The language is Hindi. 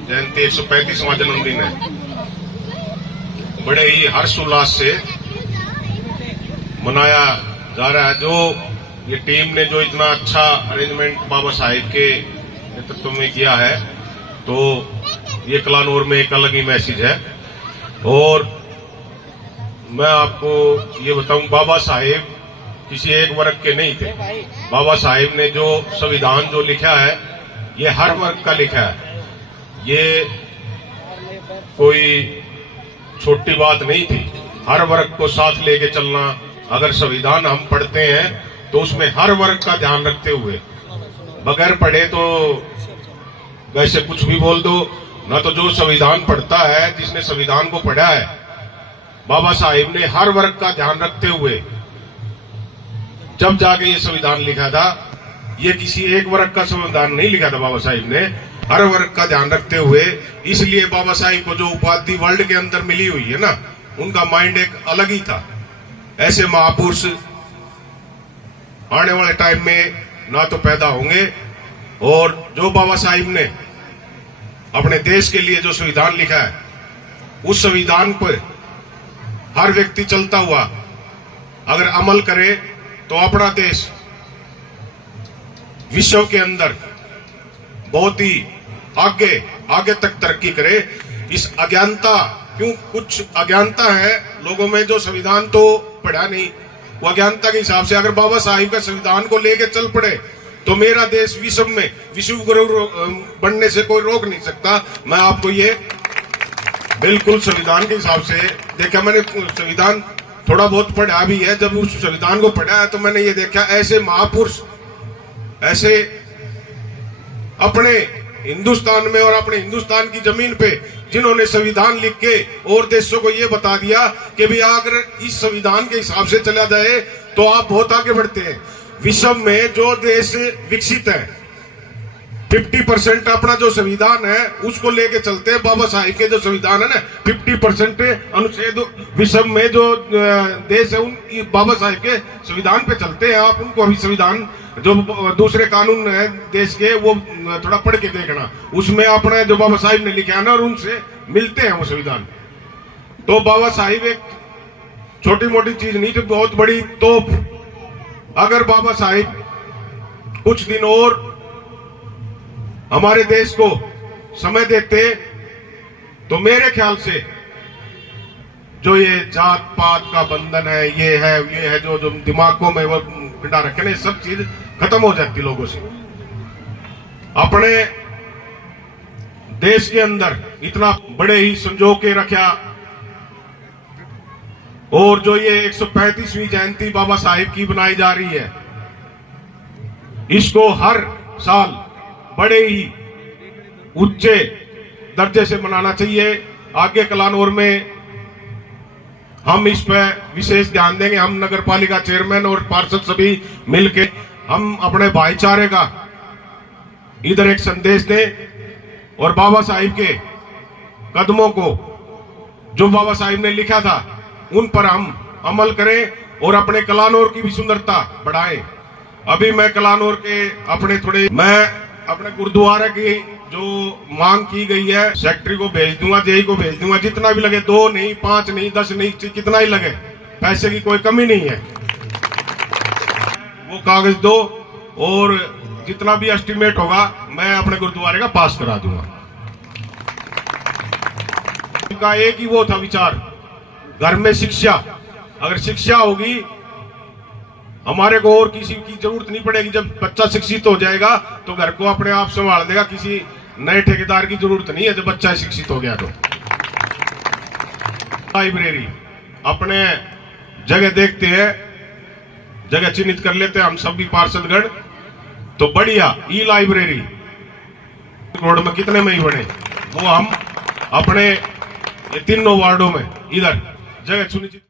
जयंती 135वां जन्मदिन है, बड़े ही हर्षोल्लास से मनाया जा रहा है। जो ये टीम ने जो इतना अच्छा अरेंजमेंट बाबा साहिब के नेतृत्व में किया है, तो ये कलानौर में एक अलग ही मैसेज है। और मैं आपको ये बताऊं, बाबा साहिब किसी एक वर्ग के नहीं थे। बाबा साहिब ने जो संविधान जो लिखा है, ये हर वर्ग का लिखा है। ये कोई छोटी बात नहीं थी। हर वर्ग को साथ लेके चलना, अगर संविधान हम पढ़ते हैं तो उसमें हर वर्ग का ध्यान रखते हुए, बगैर पढ़े तो वैसे कुछ भी बोल दो ना। तो जो संविधान पढ़ता है, जिसने संविधान को पढ़ा है, बाबा साहिब ने हर वर्ग का ध्यान रखते हुए जब जाके ये संविधान लिखा था, ये किसी एक वर्ग का संविधान नहीं लिखा था। बाबा साहिब ने हर वर्ग का ध्यान रखते हुए, इसलिए बाबा साहिब को जो उपाधि वर्ल्ड के अंदर मिली हुई है ना, उनका माइंड एक अलग ही था। ऐसे महापुरुष आने वाले टाइम में ना तो पैदा होंगे। और जो बाबा साहिब ने अपने देश के लिए जो संविधान लिखा है, उस संविधान पर हर व्यक्ति चलता हुआ अगर अमल करे तो अपना देश विश्व के अंदर बहुत ही आगे तक तरक्की करे। इस अज्ञानता, क्यों कुछ अज्ञानता है लोगों में, जो संविधान तो पढ़ा नहीं, वो अज्ञानता के हिसाब से अगर बाबा साहिब का संविधान को लेकर चल पड़े तो मेरा देश विश्व में विश्व गुरु बनने से कोई रोक नहीं सकता। मैं आपको ये बिल्कुल संविधान के हिसाब से देखा, मैंने संविधान थोड़ा बहुत पढ़ा भी है। जब उस संविधान को पढ़ा है तो मैंने ये देखा, ऐसे महापुरुष, ऐसे अपने हिंदुस्तान में और अपने हिंदुस्तान की जमीन पे जिन्होंने संविधान लिख के और देशों को ये बता दिया कि भाई अगर इस संविधान के हिसाब से चला जाए तो आप बहुत आगे बढ़ते हैं। विश्व में जो देश विकसित है, 50% अपना जो संविधान है उसको लेके चलते हैं। बाबा साहिब के जो संविधान है ना, 50% अनुच्छेद विश्व में जो देश है उन बाबा साहिब के संविधान पे चलते हैं। आप उनको अभी संविधान जो दूसरे कानून है देश के, वो थोड़ा पढ़ के देखना, उसमें अपना जो बाबा साहिब ने लिखा है ना, और उनसे मिलते हैं वो संविधान। तो बाबा साहिब एक छोटी मोटी चीज नहीं थी, बहुत बड़ी तोप। अगर बाबा साहिब कुछ दिन और हमारे देश को समय देते तो मेरे ख्याल से जो ये जात पात का बंधन है, ये है जो दिमागों में वो बिठा रखे ना, सब चीज खत्म हो जाती लोगों से। अपने देश के अंदर इतना बड़े ही संजो के रखा। और जो ये 135वीं जयंती बाबा साहिब की बनाई जा रही है, इसको हर साल बड़े ही ऊंचे दर्जे से मनाना चाहिए। आगे कलानौर में हम इस पे विशेष ध्यान देंगे। हम नगर पालिका चेयरमैन और पार्षद सभी मिलकर हम अपने भाईचारे का इधर एक संदेश दें और बाबा साहिब के कदमों को, जो बाबा साहिब ने लिखा था, उन पर हम अमल करें और अपने कलानौर की भी सुंदरता बढ़ाएं। अभी मैं कलानौर के मैं अपने गुरुद्वारा की जो मांग की गई है, सेक्रेटरी को भेज दूंगा, जेई को भेज दूंगा, जितना भी लगे, 2 नहीं, 5 नहीं, 10 नहीं, कितना ही लगे, पैसे की कोई कमी नहीं है। वो कागज दो और जितना भी एस्टिमेट होगा मैं अपने गुरुद्वारे का पास करा दूंगा। उनका एक ही वो था विचार, घर में शिक्षा। अगर शिक्षा होगी, हमारे को और किसी की जरूरत नहीं पड़ेगी। जब बच्चा शिक्षित हो जाएगा तो घर को अपने आप संभाल देगा, किसी नए ठेकेदार की जरूरत नहीं है जब बच्चा शिक्षित हो गया तो। लाइब्रेरी अपने जगह देखते हैं, जगह चिन्हित कर लेते हैं हम सभी पार्षदगण, तो बढ़िया ई लाइब्रेरी रोड में कितने में ही बने, वो हम अपने ये तीनों वार्डों में इधर जगह सुनिश्चित